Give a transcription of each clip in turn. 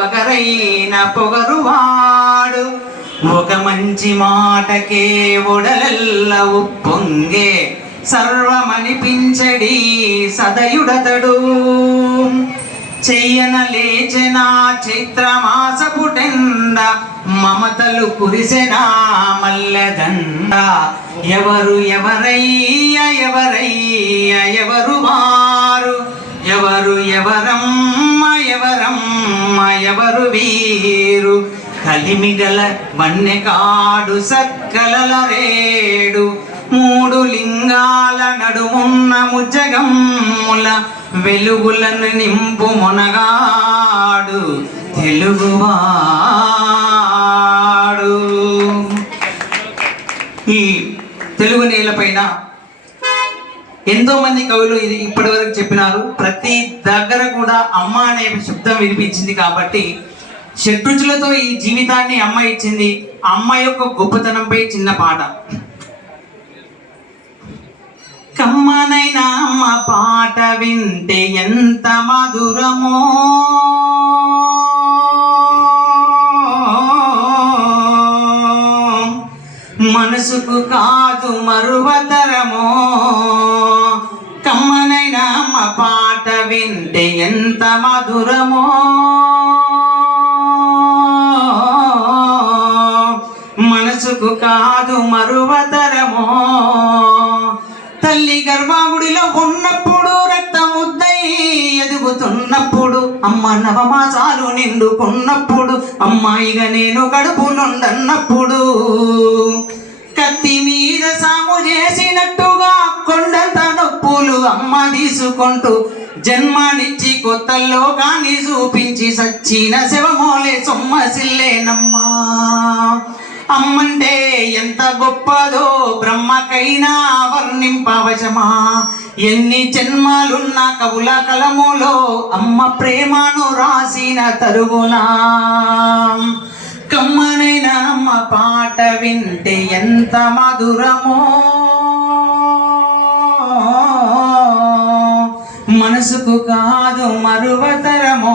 పగరైన పొగరువాడు ఒక మంచి మాటకే ఉడలెల్ల ఉప్పొంగే సర్వమనిపించడి సదయుడతడు. చెయ్యన లేచిన చైత్రమాస పుటెండ మమతలు కురిసెన మల్లెదండ. ఎవరు ఎవరయ్య ఎవరయ్య ఎవరు వారు ఎవరు ఎవరం ఎవరమ్మ ఎవరు వీరు. కలిమిగల వన్నెకాడు సక్కలల రేడు. మూడు లింగాల నడుమున్న ముజ్జగమ్ముల వెలుగులను నింపు మొనగాడు. తెలుగువాడు. ఈ తెలుగు నేలపైన ఎంతో మంది కవులు ఇది ఇప్పటి వరకు చెప్పినారు. ప్రతి దగ్గర కూడా అమ్మ అనే శబ్దం వినిపించింది కాబట్టి షడ్రుచులతో ఈ జీవితాన్ని అమ్మ ఇచ్చింది. అమ్మ యొక్క గొప్పతనంపై చిన్న పాట. కమ్మనైనా అమ్మ పాట వింటే ఎంత మధురమో. మనసుకు కాదు మరువతరమో. అంటే ఎంత మధురమో. మనసుకు కాదు మరువతరమో. తల్లి గర్భాగుడిలో ఉన్నప్పుడు రక్తముద్దై ఎదుగుతున్నప్పుడు అమ్మ నవమాసాలు నిండుకున్నప్పుడు అమ్మాయిగా నేను కడుపు నుండన్నప్పుడు కత్తి మీద సాము చేసినట్టు పూలు అమ్మ తీసుకుంటూ జన్మనిచ్చి కొత్తల్లో కానీ చూపించి సచ్చిన శవమోలే సొమ్మసిల్లేనమ్మా అమ్మంటే ఎంత గొప్పదో బ్రహ్మకైనా వర్ణింపవశమా ఎన్ని జన్మాలున్న కవుల కలములో అమ్మ ప్రేమను రాసిన తరుగునా. కమ్మనైన అమ్మ పాట వింటే ఎంత మధురమో. మనసుకు కాదు మరువతరమో.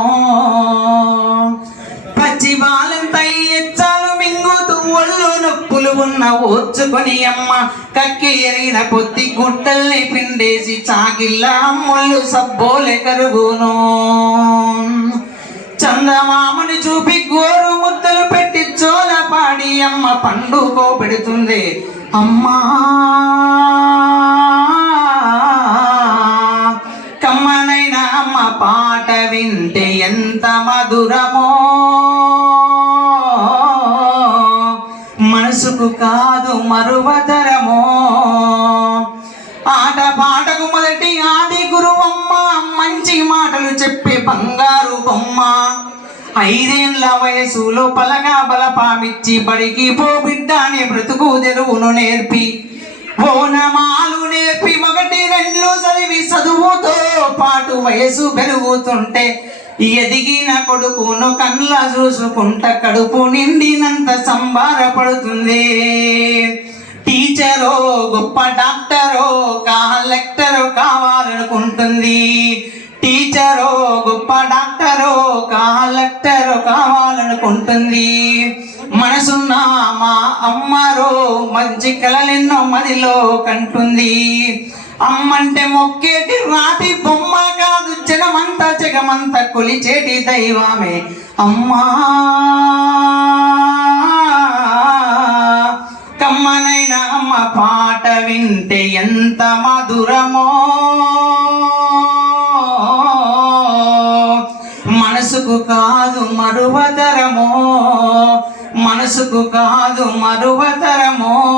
పచ్చి బాలంపై ఎచ్చాలు మింగుతూ ఒళ్ళు నొప్పులు ఉన్న ఓర్చుకొని అమ్మ కక్కి ఎరిగిన పొత్తి గుట్టల్ని పిండేసి చాకిల్లా ముళ్ళు సబ్బోలే కరుగును. చందమామని చూపి గోరు ముద్దలు పెట్టి చోలపాడి అమ్మ పండుకో పెడుతుంది అమ్మా! పాట వింటే ఎంత మధురమో. మనసుకు కాదు మరువతరమో. ఆట పాటకు మొదటి ఆది గురువమ్మ మంచి మాటలు చెప్పే బంగారు బొమ్మ. ఐదేళ్ళ వయసులో పలగా బలపామిచ్చి బడికి పో బిడ్డ అనే బ్రతుకు తెరువును నేర్పి. ఓనమాలు నేర్పి మొదటి రెండు చదివి చదువుతో పాటు వయసు పెరుగుతుంటే ఎదిగిన కొడుకును కళ్ళ చూసుకుంట కడుపు నిండినంత సంబారపడుతుంది టీచరో గొప్ప డాక్టరో కలెక్టరో కావాలనుకుంటుంది. టీచరో గొప్ప డాక్టరో కలెక్టరో కావాలనుకుంటుంది. మనసున్న మా అమ్మరో మంచి కలలెన్నో మదిలో కంటుంది. అమ్మంటే మొక్కేటి రాతి బొమ్మ కాదు జనమంత జగమంత కొలిచేటి దైవమే. అమ్మా! కమ్మనైన అమ్మ పాట వింటే ఎంత మధురమో. మనసుకు కాదు మరువతరమో. మనసుకు కాదు మరువతరమో.